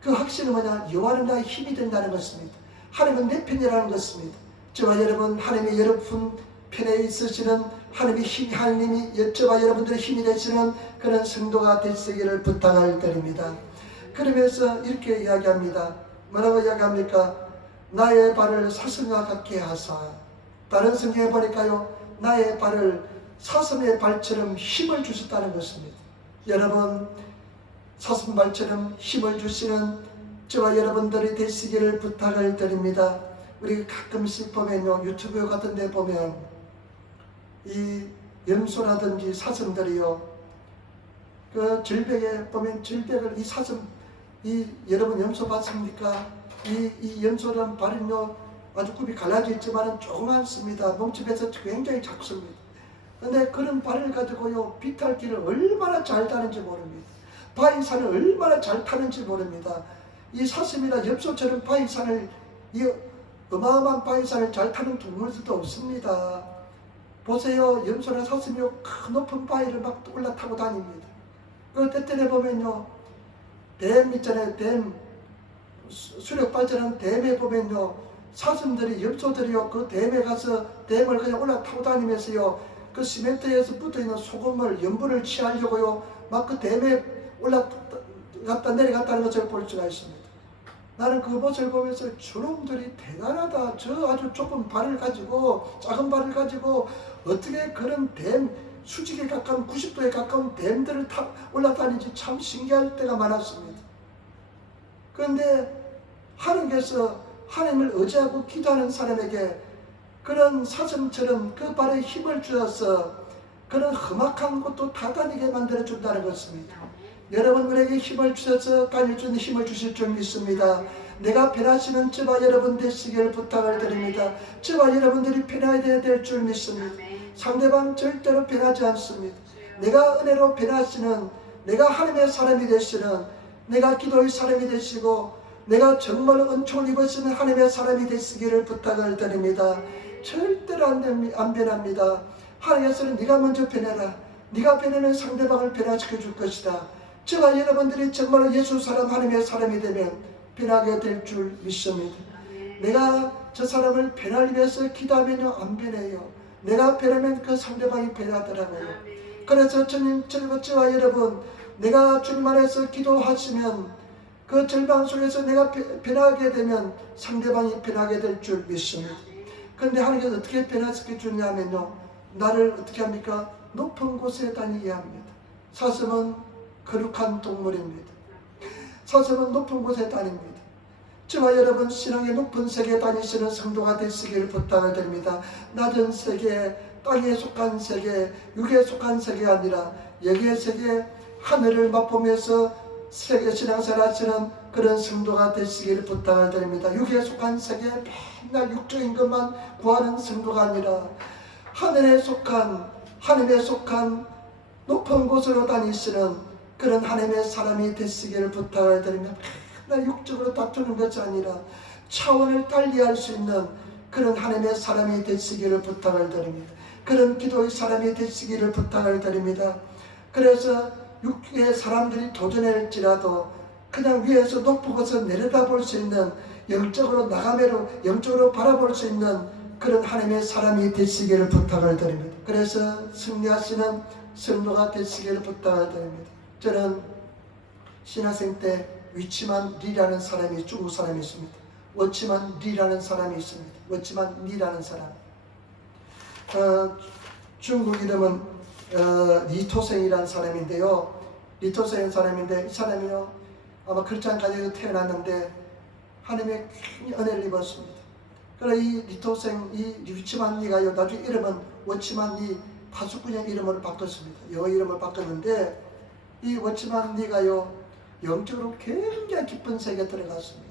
그 확신은 뭐냐? 여호와는 나의 힘이 된다는 것입니다. 하나님은 내 편이라는 것입니다. 저와 여러분, 하나님이 여러분 편에 있으시는 하나님이 저와 여러분들의 힘이 되시는 그런 성도가 되시기를 부탁을 드립니다. 그러면서 이렇게 이야기합니다. 뭐라고 이야기합니까? 나의 발을 사슴과 같게 하사. 다른 성경에 보니까요, 나의 발을 사슴의 발처럼 힘을 주셨다는 것입니다. 여러분, 사슴발처럼 힘을 주시는 저와 여러분들이 되시기를 부탁을 드립니다. 우리 가끔씩 보면요, 유튜브 같은 데 보면 이 염소라든지 사슴들이요, 그 절벽에 보면 절벽을 이 사슴, 여러분 염소 봤습니까? 이 염소는 발은요 아주 굽이 갈라져 있지만 조그맣습니다. 몸집에서 굉장히 작습니다. 근데 그런 발을 가지고요, 비탈길을 얼마나 잘 타는지 모릅니다. 바위산을 얼마나 잘 타는지 모릅니다. 이 사슴이나 염소처럼 바위산을, 이 어마어마한 바위산을 잘 타는 동물들도 없습니다. 보세요, 염소나 사슴이요, 큰 높은 바위를 막 올라타고 다닙니다. 그 때때에 보면요, 댐 있잖아요, 댐, 수력 발전하는 댐에 보면요, 사슴들이, 염소들이요, 그 댐에 가서 댐을 그냥 올라타고 다니면서요, 그 시멘트에서 붙어있는 소금을, 염분을 취하려고요, 막 그 댐에 올라갔다 내려갔다는 것을 볼 수가 있습니다. 나는 그 모습을 보면서 저놈들이 대단하다. 저 아주 좁은 발을 가지고, 작은 발을 가지고 어떻게 그런 댐, 수직에 가까운 90도에 가까운 댐들을 올라다니지 참 신기할 때가 많았습니다. 그런데 하나님께서 하나님을 의지하고 기도하는 사람에게 그런 사슴처럼 그 발에 힘을 주어서 그런 험악한 곳도 다 다니게 만들어 준다는 것입니다. 여러분들에게 힘을 주셔서 다닐 수 있는 힘을 주실 줄 믿습니다. 내가 편하시는 저와 여러분 되시길 부탁을 드립니다. 저와 여러분들이 편해야 될 줄 믿습니다. 상대방 절대로 변하지 않습니다. 내가 은혜로 변하시는, 내가 하나님의 사람이 되시는, 내가 기도의 사람이 되시고, 내가 정말 은총을 입으시는 하나님의 사람이 되시기를 부탁을 드립니다. 절대로 안 변합니다. 하나님께서는 네가 먼저 변해라. 네가 변하면 상대방을 변화시켜 줄 것이다. 저와 여러분들이 정말 예수 사람, 하나님의 사람이 되면 변하게 될 줄 믿습니다. 내가 저 사람을 변하기 위해서 기도하면요, 안 변해요. 내가 변하면 그 상대방이 변하더라고요. 그래서 저와 여러분, 내가 주님 안에서 기도하시면 그 절망 속에서 내가 변하게 되면 상대방이 변하게 될 줄 믿습니다. 그런데 하나님께서 어떻게 변화시켜 주냐면요, 나를 어떻게 합니까? 높은 곳에 다니게 합니다. 사슴은 거룩한 동물입니다. 사슴은 높은 곳에 다닙니다. 저와 여러분, 신앙의 높은 세계에 다니시는 성도가 되시기를 부탁을 드립니다. 낮은 세계, 땅에 속한 세계, 육에 속한 세계가 아니라 영의 세계, 하늘을 맛보면서 세계 신앙생활 하시는 그런 성도가 되시기를 부탁을 드립니다. 육에 속한 세계, 맨날 육적인 것만 구하는 성도가 아니라 하늘에 속한, 하늘에 속한 높은 곳으로 다니시는 그런 하나님의 사람이 되시기를 부탁을 드립니다. 맨날 육적으로 다투는 것이 아니라 차원을 달리할 수 있는 그런 하나님의 사람이 되시기를 부탁을 드립니다. 그런 기도의 사람이 되시기를 부탁을 드립니다. 그래서 육의 사람들이 도전할지라도 그냥 위에서 높은 곳을 내려다볼 수 있는, 영적으로 나가매로 영적으로 바라볼 수 있는 그런 하나님의 사람이 되시기를 부탁을 드립니다. 그래서 승리하시는 성도가 되시기를 부탁을 드립니다. 저는 신학생 때 위치만 리라는 사람이, 중국 사람이 있습니다. 워치만 리라는 사람이 있습니다. 워치만 리라는 사람. 중국 이름은 리토생이라는 사람인데요. 리토생 사람인데, 이 사람이요, 아마 크리스찬 가정에서 태어났는데 하나님의 큰 은혜를 입었습니다. 그래서 이 리토생, 이 위치만 리가요, 나중에 이름은 워치만 리 파수꾼의 이름으로 바꿨습니다. 영어 이름을 바꿨는데, 이 워치만 리가요, 영적으로 굉장히 깊은 세계에 들어갔습니다.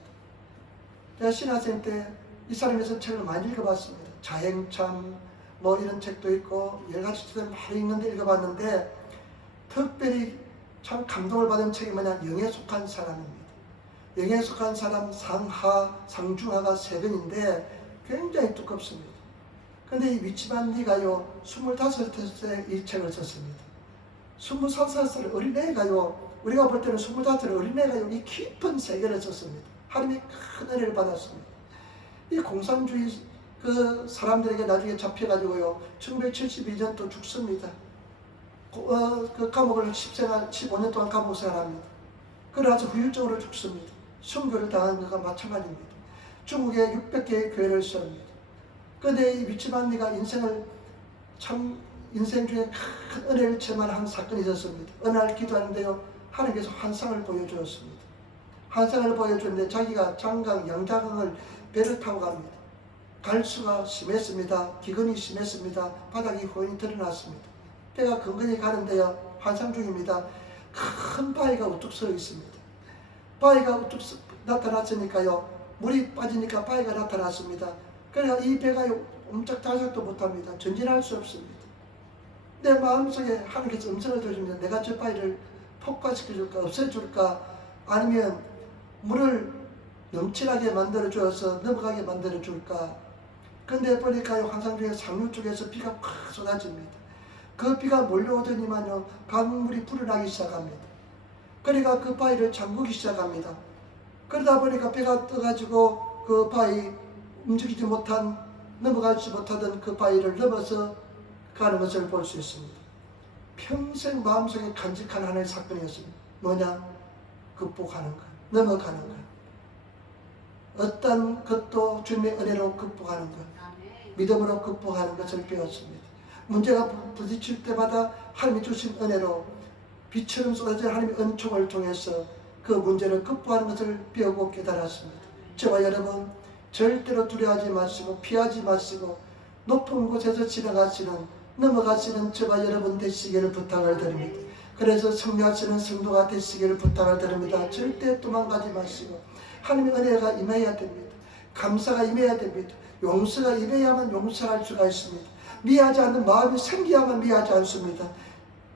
제가 신학생 때 이 사람에서 책을 많이 읽어봤습니다. 자행참 뭐 이런 책도 있고 여러 가지 책을 많이 읽는데 읽어봤는데, 특별히 참 감동을 받은 책이 뭐냐, 영에 속한 사람입니다. 영에 속한 사람 상하, 상중하가 3권인데 굉장히 두껍습니다. 근데 이 위치만 리가요, 25세 이 책을 썼습니다. 25살 어린애가요, 우리가 볼 때는 25살 어린애가요, 이 깊은 세계를 썼습니다. 하나님이 큰 은혜를 받았습니다. 이 공산주의 그 사람들에게 나중에 잡혀가지고요, 1972년 또 죽습니다. 그 감옥을 15년 동안 감옥 생활합니다. 그래서 후유증으로 죽습니다. 순교를 당한 것과 마찬가지입니다. 중국에 600개의 교회를 세웁니다. 그런데 이 위치만 리가 인생을 참, 인생 중에 큰 은혜를 체험한 사건이 있었습니다. 어느 날 기도하는데요, 하나님께서 환상을 보여주었습니다. 환상을 보여주는데 자기가 장강, 양자강을 배를 타고 갑니다. 갈수가 심했습니다. 기근이 심했습니다. 바닥이 훤히 드러났습니다. 배가 근근히 가는데요, 환상 중입니다. 큰 바위가 우뚝 서 있습니다. 바위가 우뚝 나타났으니까요, 물이 빠지니까 바위가 나타났습니다. 그래서 이 배가 엄청 타작도 못합니다. 전진할 수 없습니다. 내 마음속에 하나님께서 음성을 들으십니다. 내가 저 바위를 폭파시켜줄까, 없애줄까, 아니면 물을 넘치나게 만들어 주어서 넘어가게 만들어 줄까. 근데 보니까요, 환상 중에 상류 쪽에서 비가 팍 쏟아집니다. 그 비가 몰려오더니만요, 강물이 불어나기 시작합니다. 그러니까 그 바위를 잠그기 시작합니다. 그러다 보니까 배가 떠가지고 그 바위, 움직이지 못한, 넘어가지 못하던 그 바위를 넘어서 가는 것을 볼 수 있습니다. 평생 마음속에 간직한 하나의 사건이었습니다. 뭐냐? 극복하는 것, 넘어가는 것. 어떤 것도 주님의 은혜로 극복하는 것, 믿음으로 극복하는 것을 배웠습니다. 문제가 부딪힐 때마다 하나님이 주신 은혜로 빛처럼 쏟아진 하나님의 은총을 통해서 그 문제를 극복하는 것을 배우고 깨달았습니다. 저와 여러분, 절대로 두려워하지 마시고 피하지 마시고 높은 곳에서 지나가시는, 넘어가시는 저와 여러분 되시기를 부탁을 드립니다. 그래서 승리하시는 성도가 되시기를 부탁을 드립니다. 절대 도망가지 마시고 하나님의 은혜가 임해야 됩니다. 감사가 임해야 됩니다. 용서가 임해야만 용서할 수가 있습니다. 미워하지 않는 마음이 생겨야만 미워하지 않습니다.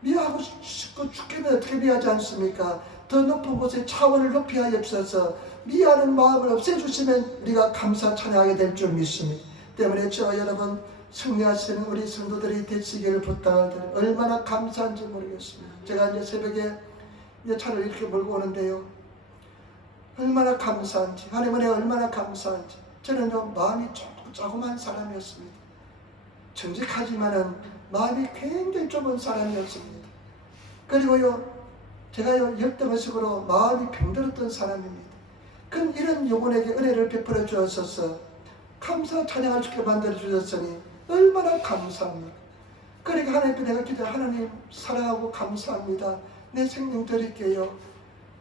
미워하고 싶고 죽겠는데 어떻게 미워하지 않습니까? 더 높은 곳에 차원을 높이 하여 주셔서 미워하는 마음을 없애주시면 우리가 감사 찬양하게 될 줄 믿습니다. 때문에 저와 여러분, 승리하시는 우리 성도들이 되시기를 부탁을 드립니다. 얼마나 감사한지 모르겠습니다. 제가 이제 새벽에 이제 차를 이렇게 몰고 오는데요, 얼마나 감사한지, 하나님 은혜 얼마나 감사한지. 저는요, 마음이 조그만 사람이었습니다. 정직하지만은 마음이 굉장히 좁은 사람이었습니다. 그리고요, 제가요 열등의식으로 마음이 병들었던 사람입니다. 그럼 이런 영혼에게 은혜를 베풀어 주었어서 감사 찬양할 수 있게 만들어 주셨으니 얼마나 감사합니까? 그러니까 하나님께 내가 기도해, 하나님 사랑하고 감사합니다. 내 생명 드릴게요.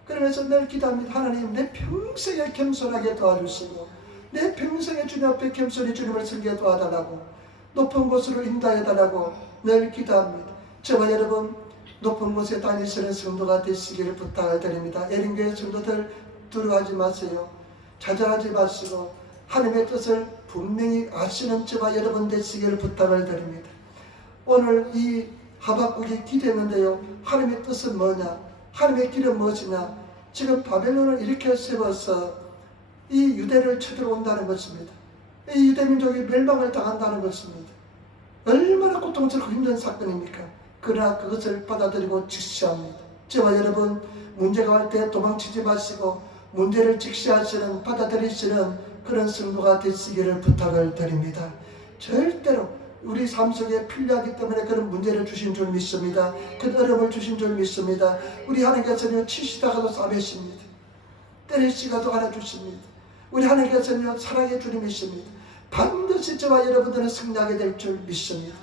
그러면서 늘 기도합니다. 하나님 내 평생에 겸손하게 도와주시고 내 평생에 주님 앞에 겸손히 주님을 섬기게 도와달라고, 높은 곳으로 인도해달라고 늘 기도합니다. 저와 여러분 높은 곳에 다니시는 성도가 되시기를 부탁을 드립니다. 예린교회 성도들 두려워하지 마세요. 좌절하지 마시고 하나님의 뜻을 분명히 아시는 저와 여러분 되시기를 부탁을 드립니다. 오늘 이 하박국이 기도했는데요, 하나님의 뜻은 뭐냐, 하나님의 길은 무엇이냐. 지금 바벨론을 일으켜 세워서 이 유대를 쳐들어온다는 것입니다. 이 유대민족이 멸망을 당한다는 것입니다. 얼마나 고통스럽고 힘든 사건입니까? 그러나 그것을 받아들이고 직시합니다. 저와 여러분 문제가 올 때 도망치지 마시고 문제를 직시하시는, 받아들이시는 그런 성도가 되시기를 부탁을 드립니다. 절대로 우리 삶 속에 필요하기 때문에 그런 문제를 주신 줄 믿습니다. 그 어려움을 주신 줄 믿습니다. 우리 하나님께서는 치시다가도 싸매십니다. 때리시다가도 알아주십니다. 우리 하나님께서는 사랑의 주님이십니다. 반드시 저와 여러분들은 승리하게 될 줄 믿습니다.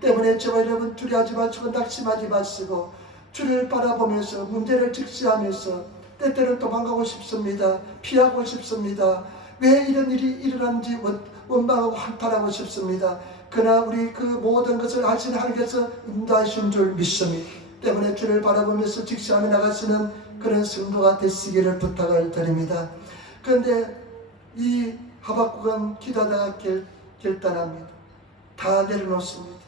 때문에 저와 여러분 두려워하지 마시고 낙심하지 마시고 주를 바라보면서 문제를 직시하면서 때때로 도망가고 싶습니다. 피하고 싶습니다. 왜 이런 일이 일어났는지 원망하고 한탄하고 싶습니다. 그러나 우리 그 모든 것을 아시는 하나님께서 인도하신 줄 믿습니다. 때문에 주를 바라보면서 직시하며 나가시는 그런 성도가 되시기를 부탁을 드립니다. 그런데 이 하박국은 기도하다가 결단합니다. 다 내려놓습니다.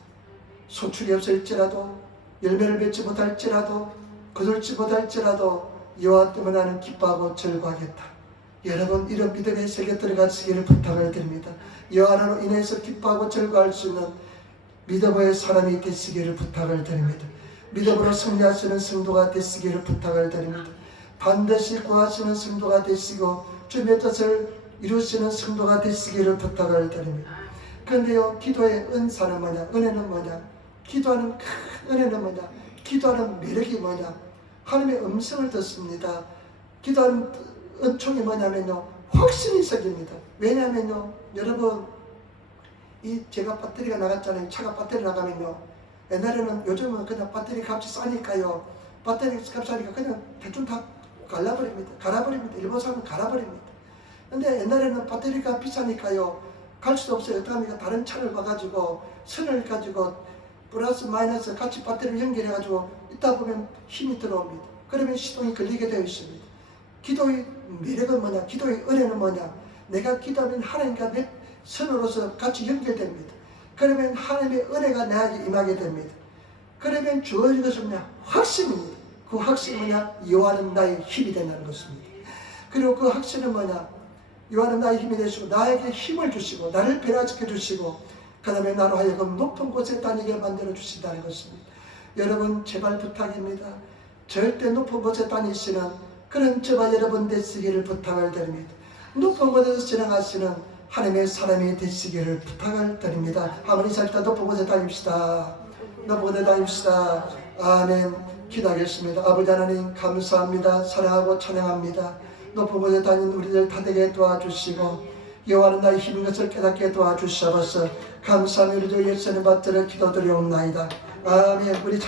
소출이 없을지라도, 열매를 맺지 못할지라도, 거둘지 못할지라도 여호와 때문에 나는 기뻐하고 즐거워하겠다. 여러분 이런 믿음의 세계에 들어가시기를 부탁을 드립니다. 여호와로 인해서 기뻐하고 즐거워할 수 있는 믿음의 사람이 되시기를 부탁을 드립니다. 믿음으로 승리하시는 성도가 되시기를 부탁을 드립니다. 반드시 구하시는 성도가 되시고 주님의 뜻을 이루시는 성도가 되시기를 부탁을 드립니다. 그런데요, 기도의 은사는 뭐냐, 은혜는 뭐냐, 기도하는 큰 은혜는 뭐냐, 기도하는 매력이 뭐냐, 하나님의 음성을 듣습니다. 기도하는 은총이 뭐냐면요, 확신이 생깁니다. 왜냐하면요, 여러분 이 제가 배터리가 나갔잖아요. 차가 배터리 나가면요, 옛날에는, 요즘은 그냥 배터리 값이 싸니까요, 배터리 값이 싸니까 그냥 대충 다 갈아버립니다. 일본 사람은 갈아버립니다. 근데 옛날에는 배터리가 비싸니까요, 갈 수도 없어요. 어떡합니까? 다른 차를 봐가지고 선을 가지고 플러스 마이너스 같이 배터리를 연결해가지고 있다 보면 힘이 들어옵니다. 그러면 시동이 걸리게 되어 있습니다. 기도의 매력은 뭐냐, 기도의 은혜는 뭐냐, 내가 기도하면 하나님과 내 선으로서 같이 연결됩니다. 그러면 하나님의 은혜가 나에게 임하게 됩니다. 그러면 주어진 것은 뭐냐, 확신입니다. 그 확신이 뭐냐, 여호와는 나의 힘이 된다는 것입니다. 그리고 그 확신은 뭐냐, 여호와는 나의 힘이 되시고 나에게 힘을 주시고 나를 변화시켜 주시고 그 다음에 나로 하여금 높은 곳에 다니게 만들어 주신다는 것입니다. 여러분 제발 부탁입니다. 절대 높은 곳에 다니시는 그런 저와 여러분 되시기를 부탁을 드립니다. 높은 곳에서 진행하시는 하나님의 사람이 되시기를 부탁을 드립니다. 한번 인사합시다. 높은 곳에 다닙시다. 높은 곳에 다닙시다. 아멘. 기도하겠습니다. 아버지 하나님 감사합니다. 사랑하고 찬양합니다. 높은 곳에 다니는 우리들 다 되게 도와주시고 여호와는 나의 힘인 것을 깨닫게 도와주시옵소서. 감사하며 우리 주 예수님 받들어 기도드리옵나이다. 아멘. 우리